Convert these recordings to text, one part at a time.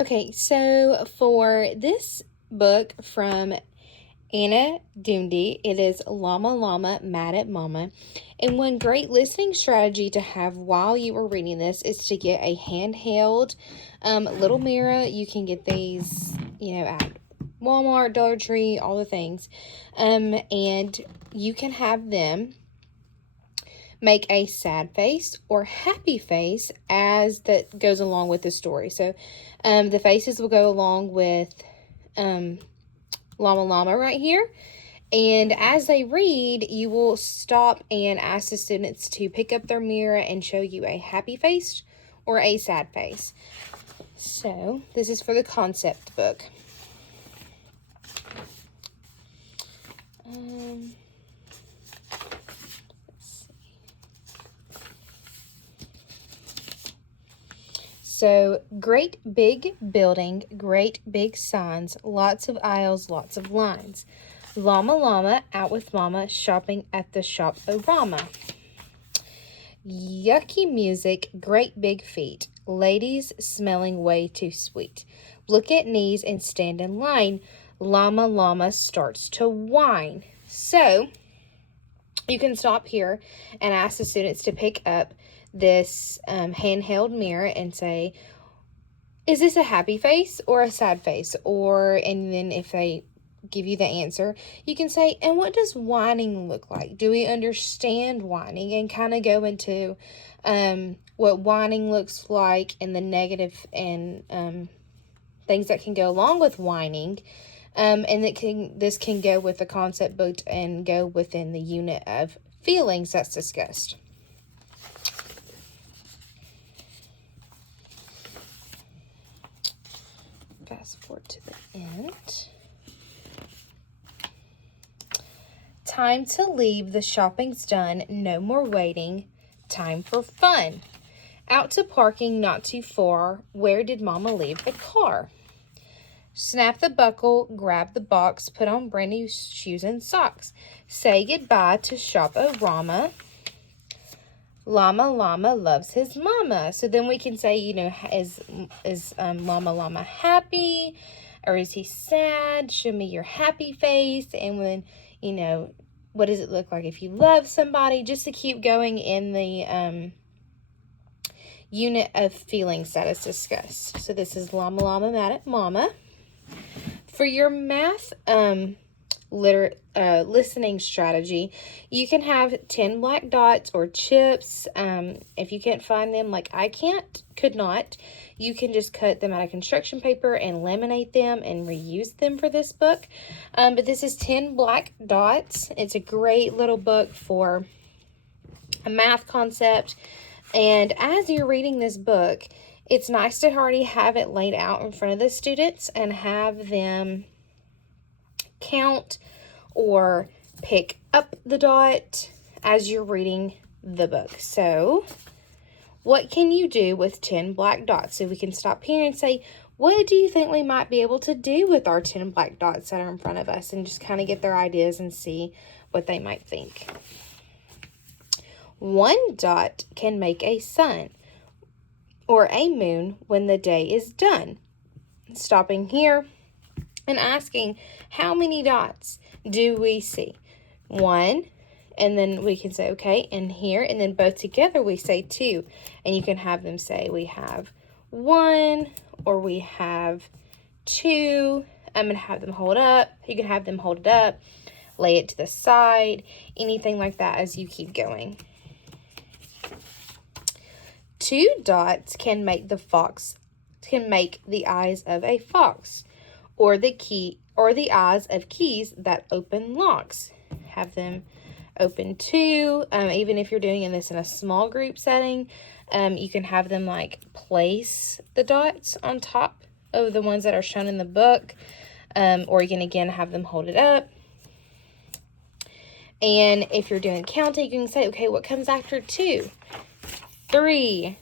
Okay, so for this book from Anna Doondy, it is Llama Llama Mad at Mama. And one great listening strategy to have while you are reading this is to get a handheld little mirror. You can get these, at Walmart, Dollar Tree, all the things. And you can have them make a sad face or happy face as that goes along with the story. So the faces will go along with Llama Llama right here. And as they read, you will stop and ask the students to pick up their mirror and show you a happy face or a sad face. So this is for the concept book. So, great big building, great big signs, lots of aisles, lots of lines. Llama Llama out with Mama shopping at the Shop-O-Rama. Yucky music, great big feet, ladies smelling way too sweet. Look at knees and stand in line. Llama Llama starts to whine. So, you can stop here and ask the students to pick up this handheld mirror and say, is this a happy face or a sad face? And then if they give you the answer, you can say, and what does whining look like? Do we understand whining? And kind of go into what whining looks like and the negative and things that can go along with whining. And this can go with the concept book and go within the unit of feelings that's discussed. Fast forward to the end. Time to leave, the shopping's done, no more waiting, time for fun. Out to parking not too far, where did Mama leave the car? Snap the buckle, grab the box, put on brand new shoes and socks. Say goodbye to Shop-O-Rama. Llama Llama loves his mama. So then we can say, is Llama Llama happy or is he sad? Show me your happy face. And then, what does it look like if you love somebody? Just to keep going in the unit of feelings that is discussed. So this is Llama Llama Mad at Mama. For your math listening strategy, you can have 10 black dots or chips. If you can't find them, like I could not, you can just cut them out of construction paper and laminate them and reuse them for this book. But this is 10 black dots. It's a great little book for a math concept. And as you're reading this book, it's nice to already have it laid out in front of the students and have them count or pick up the dot as you're reading the book. So, what can you do with 10 black dots? So we can stop here and say, what do you think we might be able to do with our 10 black dots that are in front of us? And just kind of get their ideas and see what they might think. One dot can make a sun or a moon when the day is done. Stopping here and asking, how many dots do we see? One, and then we can say, okay, and here, and then both together we say two. And you can have them say, we have one, or we have two. I'm going to have them hold up. You can have them hold it up, lay it to the side, anything like that as you keep going. Two dots can make the eyes of a fox, or the eyes of keys that open locks. Have them open two. Even if you're doing this in a small group setting, you can have them like place the dots on top of the ones that are shown in the book, or you can again have them hold it up. And if you're doing counting, you can say, okay, what comes after two? Three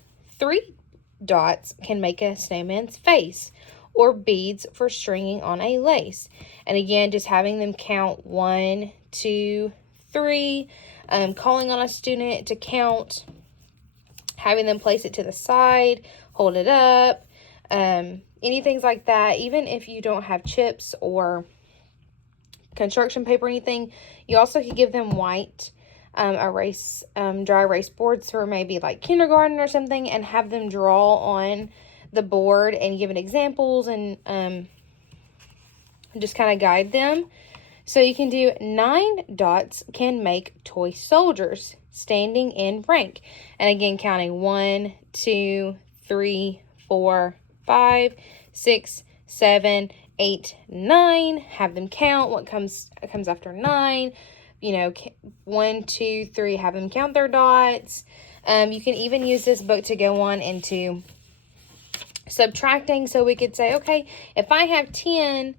dots can make a snowman's face, or beads for stringing on a lace. And again, just having them count 1, 2, 3, calling on a student to count, having them place it to the side, hold it up, anything like that. Even if you don't have chips or construction paper or anything, you also could give them white dry erase boards for maybe like kindergarten or something, and have them draw on the board and give it examples, and just kind of guide them. So you can do 9 dots can make toy soldiers standing in rank. And again, counting 1, 2, 3, 4, 5, 6, 7, 8, 9. Have them count what comes after 9. You know, 1, 2, 3, have them count their dots. You can even use this book to go on into subtracting. So we could say, okay, if I have 10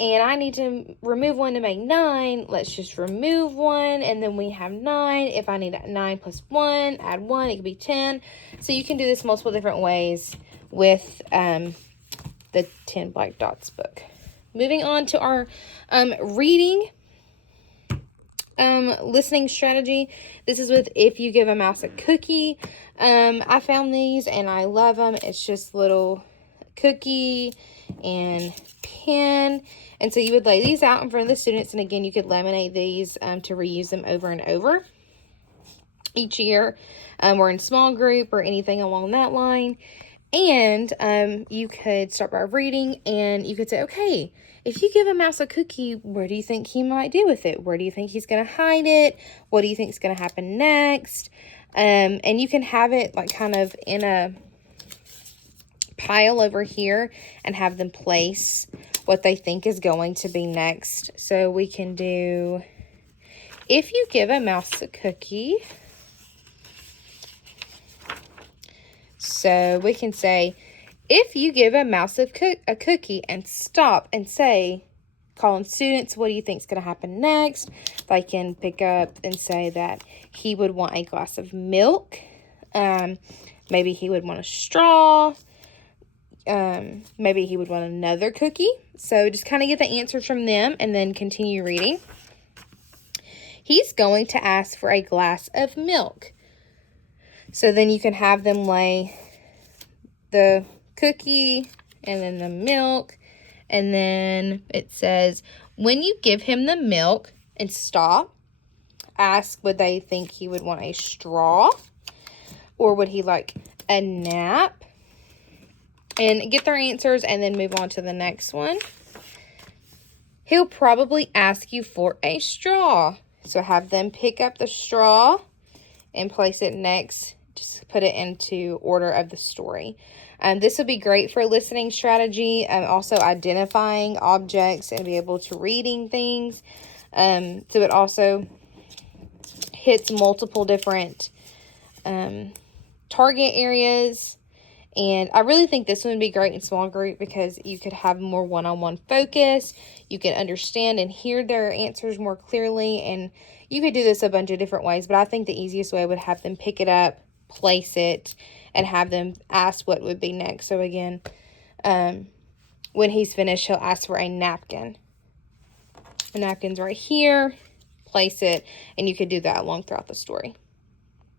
and I need to remove 1 to make 9, let's just remove 1, and then we have 9. If I need 9 plus 1, add 1, it could be 10. So you can do this multiple different ways with the 10 Black Dots book. Moving on to our reading listening strategy. This is with If You Give a Mouse a Cookie. I found these and I love them. It's just little cookie and pen, and so you would lay these out in front of the students, and again, you could laminate these to reuse them over and over each year, or in small group or anything along that line. And you could start by reading, and you could say, okay, if you give a mouse a cookie, where do you think he might do with it? Where do you think he's going to hide it? What do you think is going to happen next? And you can have it like kind of in a pile over here and have them place what they think is going to be next. So we can do, if you give a mouse a cookie. So we can say, if you give a mouse a cookie, and stop and say, calling students, what do you think is going to happen next? They can pick up and say that he would want a glass of milk. Maybe he would want a straw. Maybe he would want another cookie. So just kind of get the answers from them and then continue reading. He's going to ask for a glass of milk. So then you can have them lay the cookie and then the milk. And then it says, when you give him the milk, and stop, ask, would they think he would want a straw? Or would he like a nap? And get their answers and then move on to the next one. He'll probably ask you for a straw. So have them pick up the straw and place it next. Just put it into order of the story. This would be great for listening strategy and also identifying objects and be able to reading things. So it also hits multiple different target areas. And I really think this one would be great in small group because you could have more one-on-one focus. You can understand and hear their answers more clearly. And you could do this a bunch of different ways. But I think the easiest way would have them pick it up, place it, and have them ask what would be next. So again, when he's finished, he'll ask for a napkin. The napkin's right here. Place it. And you could do that along throughout the story.